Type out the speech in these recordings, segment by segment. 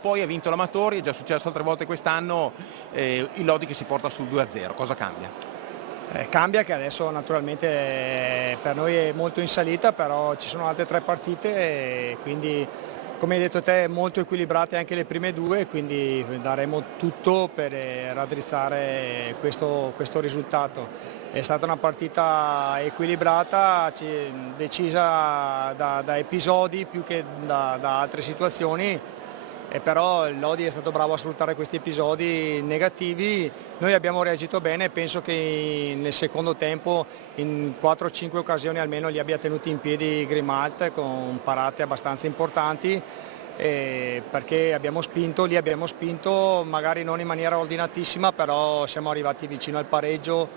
Poi ha vinto l'Amatori, è già successo altre volte quest'anno, il Lodi che si porta sul 2-0, cosa cambia? Cambia che adesso naturalmente per noi è molto in salita, però ci sono altre 3 partite e quindi come hai detto te molto equilibrate anche le prime 2, quindi daremo tutto per raddrizzare questo risultato. È stata una partita equilibrata, decisa da episodi più che da altre situazioni. E però il Lodi è stato bravo a sfruttare questi episodi negativi, noi abbiamo reagito bene, penso che nel secondo tempo in 4-5 occasioni almeno li abbia tenuti in piedi Grimalt con parate abbastanza importanti, perché lì abbiamo spinto, magari non in maniera ordinatissima, però siamo arrivati vicino al pareggio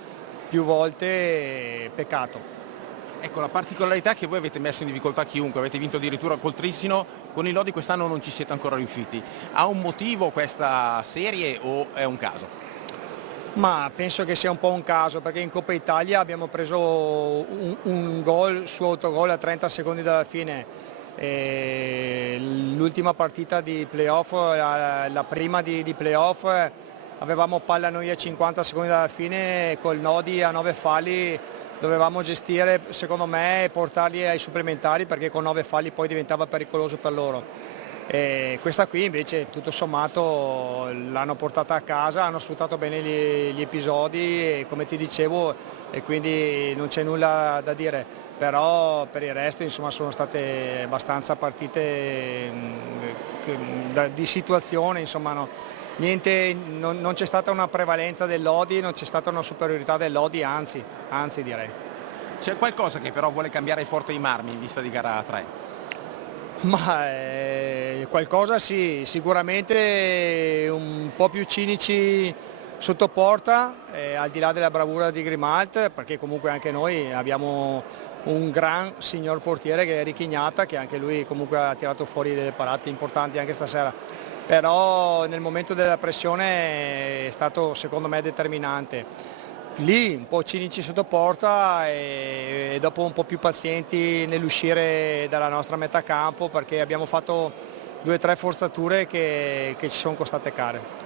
più volte, peccato. Ecco, la particolarità è che voi avete messo in difficoltà chiunque, avete vinto addirittura col Trissino, con il Lodi quest'anno non ci siete ancora riusciti. Ha un motivo questa serie o è un caso? Ma penso che sia un po' un caso perché in Coppa Italia abbiamo preso un gol su autogol a 30 secondi dalla fine. L'ultima partita di playoff, la prima di playoff, avevamo palla noi a 50 secondi dalla fine col Nodi a 9 falli. Dovevamo gestire, secondo me, e portarli ai supplementari perché con 9 falli poi diventava pericoloso per loro. Questa qui invece tutto sommato l'hanno portata a casa, hanno sfruttato bene gli episodi e come ti dicevo e quindi non c'è nulla da dire, però per il resto insomma sono state abbastanza partite di situazione, insomma no. Niente, non c'è stata una prevalenza del Lodi, non c'è stata una superiorità del Lodi, anzi direi. C'è qualcosa che però vuole cambiare il Forte dei Marmi in vista di gara 3? Ma qualcosa sì, sicuramente un po' più cinici sotto porta, al di là della bravura di Grimalt, perché comunque anche noi abbiamo un gran signor portiere che è Richignata, che anche lui comunque ha tirato fuori delle parate importanti anche stasera, però nel momento della pressione è stato secondo me determinante. Lì un po' cinici sotto porta e dopo un po' più pazienti nell'uscire dalla nostra metà campo perché abbiamo fatto 2 o 3 forzature che ci sono costate care.